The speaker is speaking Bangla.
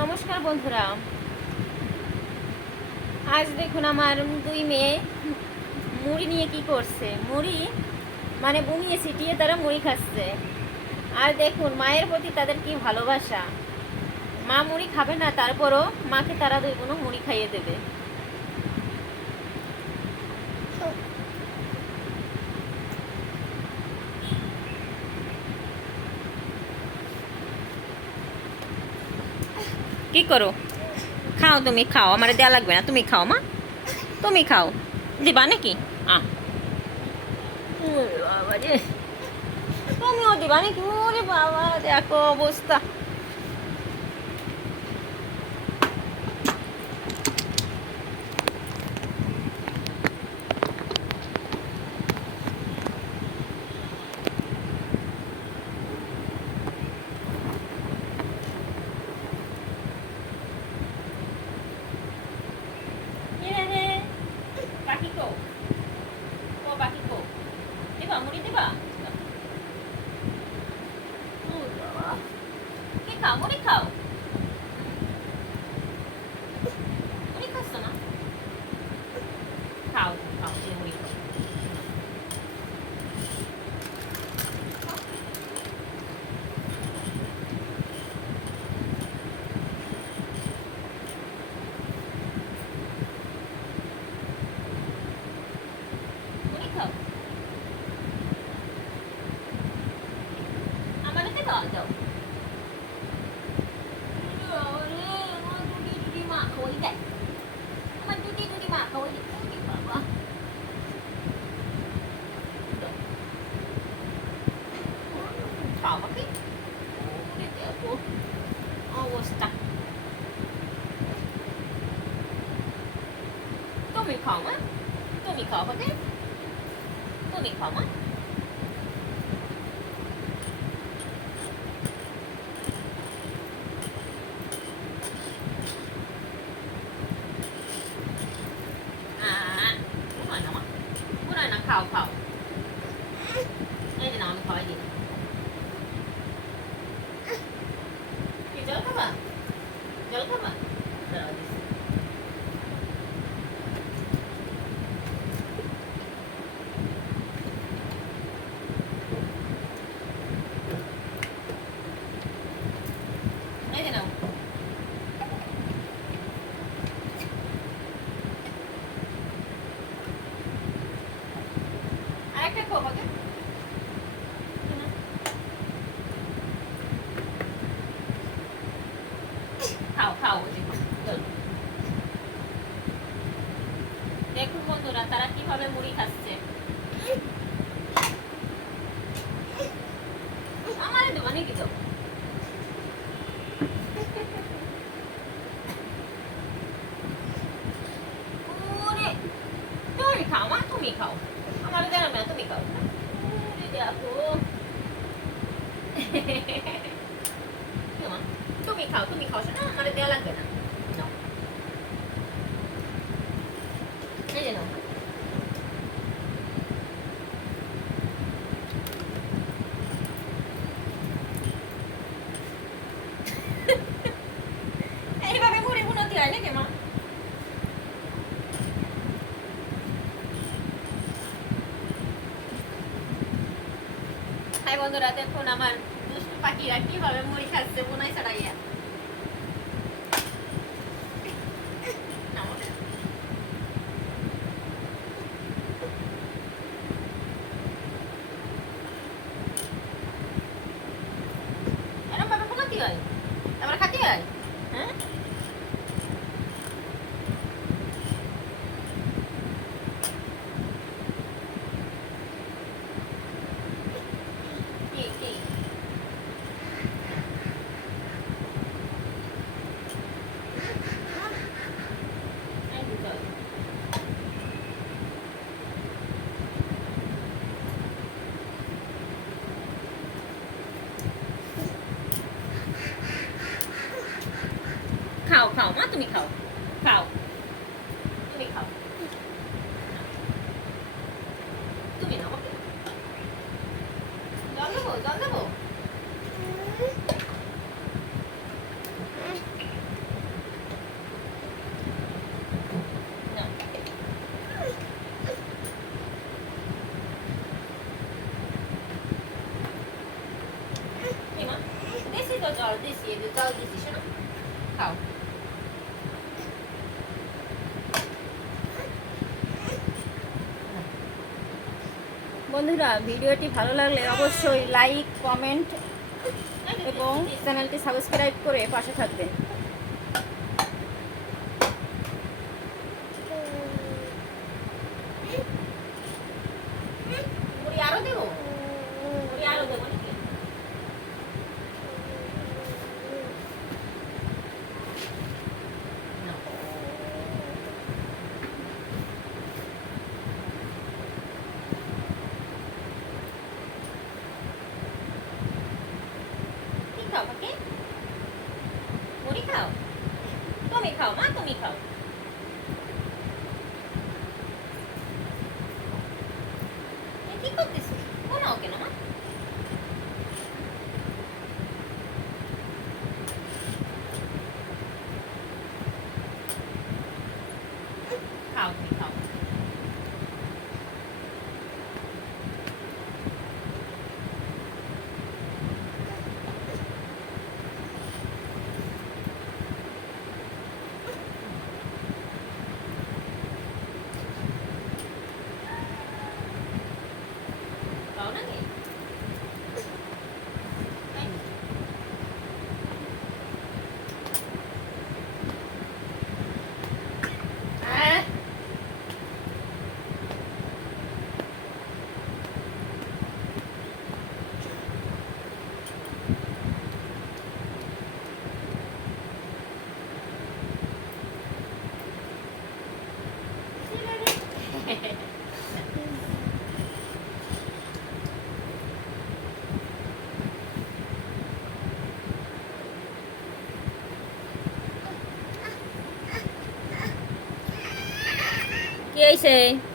নমস্কার বন্ধুরা। আজ দেখুন আমার দুই মেয়ে মুড়ি নিয়ে কি করছে। মুড়ি মানে বুনিয়ে ছিটিয়ে তারা মুড়ি খাচ্ছে। আর দেখুন, মায়ের প্রতি তাদের কি ভালোবাসা। মা মুড়ি খাবে না, তারপরও মাকে তারা দুই বোনও মুড়ি খাইয়ে দেবে। কি করো? খাও তুমি, খাও। আমার দেওয়া লাগবে না। তুমি খাও, মা। তুমি খাও। দিবা নাকি? আ তুমিও দিবা নাকি? ওরে বাবা, দেখো অবস্থা। Diba? Muri diba? Oh, diba? Muri খাও মুড়ি খাও মুড়ি খাচ্ছ না খাও খাও এই মুড়ি খাও মুড়ি খাও আমাদের দাও দাও ওরে, আমার দুটি দুটি মা খাওয়াই দেয়। আমার দুটি দুটি মা খাওয়াই দেয়। ওরে বাবা। দাও। খাও বাকি। ওরে দেখো, অবস্থা তুমি খাও মা তুমি খাও বাকি তুমি খাও মা আহ, ঘুমায় না মা ঘুমায় না খাও খাও এই যে নাও আমি খাওয়াই দিই কি খাও খাও। দেখুন বন্ধুরা তারা কীভাবে মুড়ি খাচ্ছে আমার দোকানে কিছু ওরে তুমি খাও মা তুমি খাও আমার দেওয়া না তুমি খাও ওরে দেখো মা, তুমি খাও তুমি খাও শোনা আমার দেওয়া লাগবে না। এইভাবে মুড়ি বুনতি হয় নাকি মা বন্ধুরা দেখুন আমার দুষ্টু পাখিরা কীভাবে মুড়ি খাচ্ছে বোনাই ছাড়াইয়া খাতি হয়? ข่ามาตุ้มีเข่าเข่าตุ้มีเข่าตุ้มีน้องย้อนได้บ่ย้อนได้บ่这些都照，这些都照，这些什么？好。বন্ধুরা ভিডিওটি ভালো লাগলে অবশ্যই লাইক কমেন্ট এবং চ্যানেলটি সাবস্ক্রাইব করে পাশে থাকবেন মুড়ি আরও দেবো মুড়ি আরও দেবো নাকি না। কি খাও কাকি মুড়ি খাও তুমি খাও মা তুমি খাও এ কি করতেছিস কোনাও কেন মা খাও তুমি খাও খাও নাকি তাই নাকি? আহ! কি হয়েছে